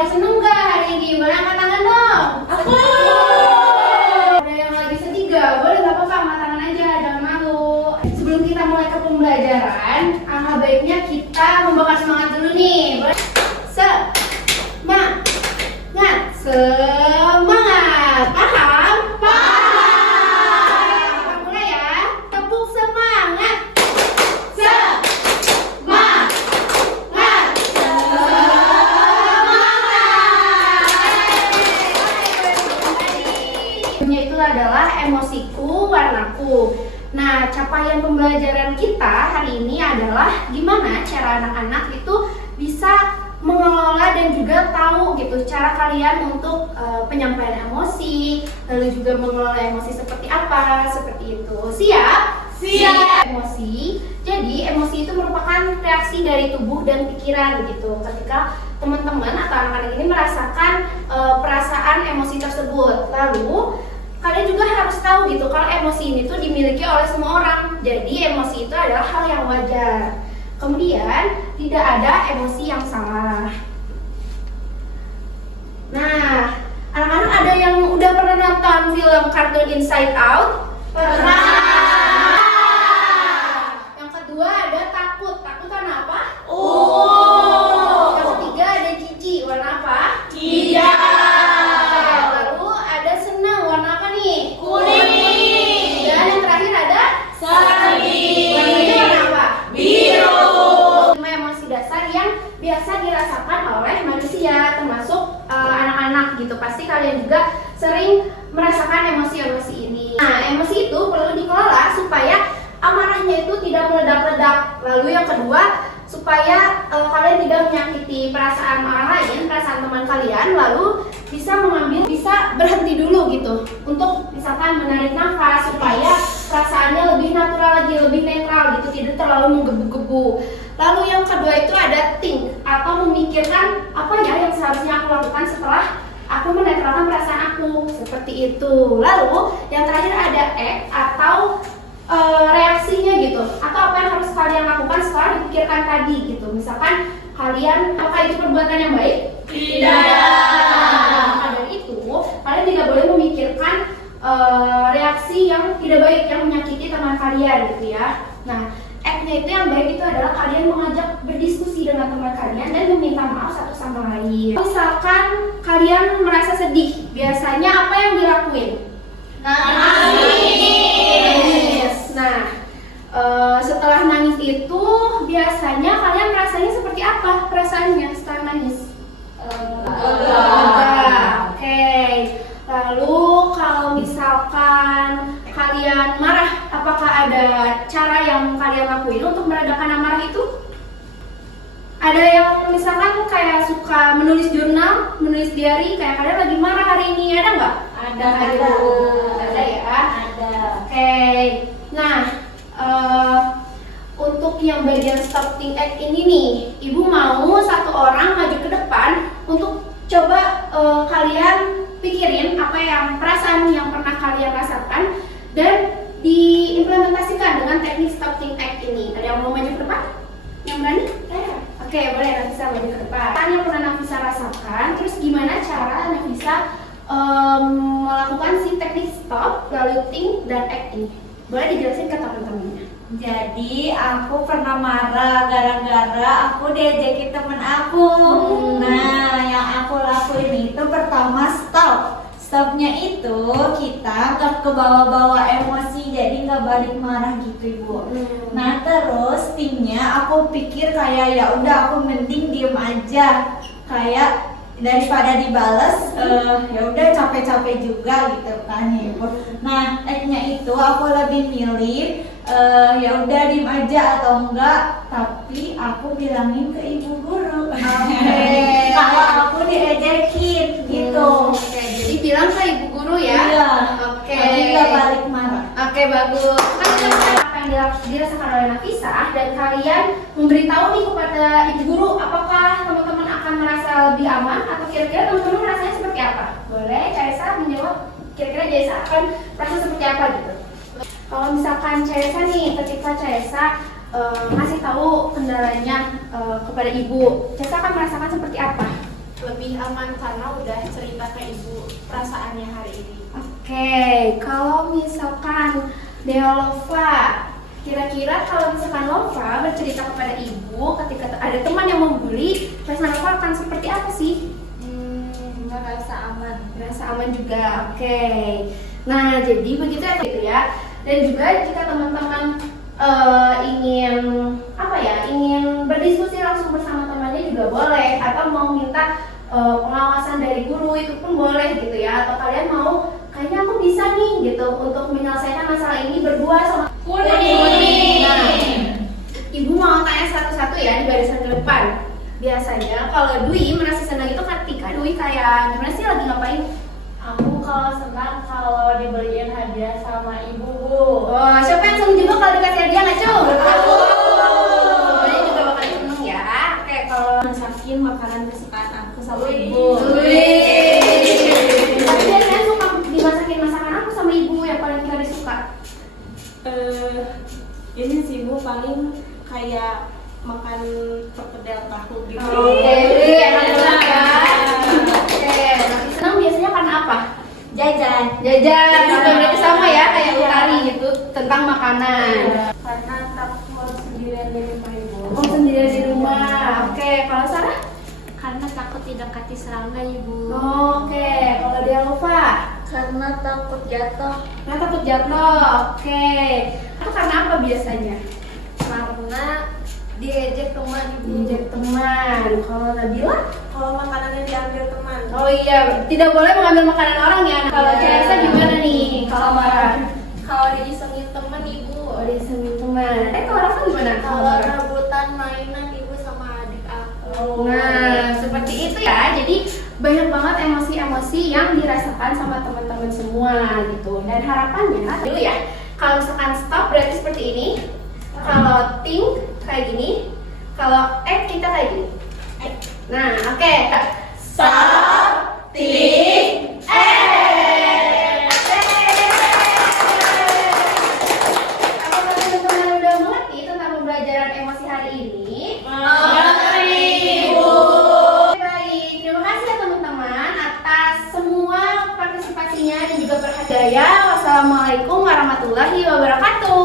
yang seneng nggak hari ini? Boleh angkat tangan dong. Aku. Ada yang lagi sedih nggak? Boleh, nggak apa-apa, angkat tangan aja, jangan malu. Sebelum kita mulai ke pembelajaran, alangkah baiknya kita membakar semangat dulu nih. Boleh? Semangat. Paham? Paham. Kita mulai ya. Tepuk semangat. Semangat. Itu adalah emosiku, warnaku. Nah, capaian pembelajaran kita hari ini adalah gimana cara anak-anak itu bisa mengelola dan juga tahu gitu cara kalian untuk penyampaian emosi, lalu juga mengelola emosi seperti apa, seperti itu. Siap? Siap. Emosi. Jadi emosi itu merupakan reaksi dari tubuh dan pikiran gitu. Ketika teman-teman atau anak-anak ini merasakan perasaan emosi tersebut, lalu kalian juga harus tahu gitu kalau emosi ini tuh dimiliki oleh semua orang. Jadi emosi itu adalah hal yang wajar. Kemudian tidak ada emosi yang salah. Nah, anak-anak ada yang udah pernah nonton film kartun Inside Out? Pernah. Yang kedua ada takut. Takut warna apa? Yang ketiga ada jijik. Warna apa? Hijau. Lalu ada senang. Warna apa nih? Kuning. Dan yang terakhir ada Sedih. warnanya warna apa? Biru. Emosi dasar yang biasa dirasakan oleh manusia, termasuk anak-anak gitu. Pasti kalian juga sering merasakan emosi-emosi ini. Nah, emosi itu perlu dikelola supaya amarahnya itu tidak meledak-ledak. Lalu yang kedua, supaya kalian tidak menyakiti perasaan orang lain, perasaan teman kalian, lalu bisa berhenti dulu gitu untuk misalkan menarik nafas supaya perasaannya lebih natural lagi, lebih netral gitu, tidak terlalu menggebu-gebu. Lalu yang kedua itu ada think atau memikirkan apa ya yang seharusnya aku lakukan setelah aku menetralkan perasaan aku, seperti itu. Lalu yang terakhir ada act atau reaksinya gitu, atau apa yang harus kalian lakukan setelah dipikirkan tadi gitu. Misalkan kalian, apakah itu perbuatan yang baik? Tidak. Maka dari itu kalian tidak boleh memikirkan reaksi yang tidak baik yang menyakiti teman kalian gitu ya. Nah, act-nya itu yang baik itu adalah kalian mengajak berdiskusi dengan teman kalian dan meminta maaf satu sama lain. Misalkan kalian merasa sedih, biasanya apa yang dilakuin? Nangis. Nah, setelah nangis itu biasanya kalian rasanya seperti apa perasaannya setelah nangis? Lega. Oke. Lalu kalau misalkan kalian marah, apakah ada cara yang kalian lakuin untuk meredakan amarah itu? Ada yang misalkan kayak suka menulis jurnal, menulis diary, kayak kalian lagi marah hari ini, ada nggak? Ada. Ada ya? Ada. Oke. Nah, untuk yang bagian stop think act ini nih, ibu mau satu orang maju ke depan untuk coba kalian pikirin apa yang perasaan yang pernah kalian rasakan dan diimplementasikan dengan teknik stop think act ini. Ada yang mau maju ke depan? Yang berani? Oke, boleh Nafisa maju ke depan. Apa yang pernah Nafisa rasakan, terus gimana cara Nafisa melakukan si teknik stop, lalu think, dan act ini? Boleh dijelasin ke teman-temannya. Jadi aku pernah marah gara-gara aku diajakin temen aku. Nah, yang aku lakuin itu pertama stop. Stopnya itu kita nggak ke bawah-bawah emosi, jadi nggak balik marah gitu ibu. Nah terus timnya aku pikir kayak ya udah aku mending diem aja, kayak daripada dibales ya udah capek-capek juga gitu kan ya ibu. Nah akhirnya itu aku lebih milih ya udah diem aja atau enggak, tapi aku bilangin ke ibu guru. Kalau aku diejekin gitu. Oke, jadi bilang ke ibu guru ya. Iya. Oke. Tapi nggak balik marah. Oke, bagus. Apa yang dirasakan oleh Nafisa dan kalian memberitahu nih kepada ibu guru, apakah teman-teman akan merasa lebih aman atau kira-kira teman-teman merasanya seperti apa? Boleh Caesa menjawab, kira-kira Caesa akan merasa seperti apa gitu. Kalau misalkan Caesa nih, ketika Caesa ngasih tahu kendalanya kepada ibu, Caesa akan merasakan seperti apa? lebih aman karena udah cerita ke ibu perasaannya hari ini. Oke, kalau misalkan Deolova, kira-kira kalau misalkan Lova bercerita kepada ibu ketika ada teman yang membuli, perasaan Lova akan seperti apa sih? Merasa aman. Merasa aman juga, oke. Nah, jadi begitu ya, gitu ya. Dan juga jika teman-teman ingin berdiskusi langsung bersama temannya juga boleh, atau mau minta pengawasan dari guru itu pun boleh gitu ya. Atau kalian mau, kayaknya aku bisa nih gitu untuk menyelesaikan masalah ini berdua sama Kuning. Nah, ibu mau tanya satu-satu ya di barisan depan. Biasanya kalau Dwi merasa senang itu ketika Dwi kayak gimana sih, lagi ngapain? Aku kalau senang kalau dibeliin hadiah sama ibu, Bu. Oh, siapa yang senang juga kalau dikasih hadiah nggak Cu? Aku. Semuanya juga bakal seneng ya. Oke, kalau masakin makanan kesukaan aku sama ibu. Tapi biasanya suka dimasakin masakan aku sama ibu yang paling kalian suka. Ini sih Bu, paling kayak makan perkedel tahu gitu. Oke, enak banget ya. Oke, masih senang biasanya karena apa? Jajan. Jajan, juga berarti sama ya kayak Utari gitu tentang makanan. Karena takut sendirian di rumah Ibu. Oh, sendirian di rumah. Oke, kalau Sarah? Karena takut didekati serangga, Ibu. Oke, kalau dia lupa? Karena takut jatuh. Nah, takut jatuh. Oke. Itu karena apa biasanya? Karena diejek teman, Ibu. Diajak teman. Kalau Nabila? Kalau makanannya diambil teman. Oh iya, tidak boleh mengambil makanan orang ya. Kalau Iya. Ciesa gimana nih? Kalau Farah? Kalau diisengin teman, Ibu. Oh, disebut teman. Kalau Rafa gimana? Kalau rebutan mainan, Ibu sama adik aku. Nah, seperti itu ya. Jadi banyak banget emosi-emosi yang dirasakan sama teman-teman semua gitu. Dan harapannya dulu ya, kalau misalkan stop berarti seperti ini. Kalau think kayak gini. Kalau act kita kayak gini. Nah, oke. Stop, think, act. Apakah teman-teman udah mengerti tentang pembelajaran emosi hari ini? Baik, terima kasih ya teman-teman atas semua partisipasinya dan juga perhatiannya. Wassalamualaikum warahmatullahi wabarakatuh.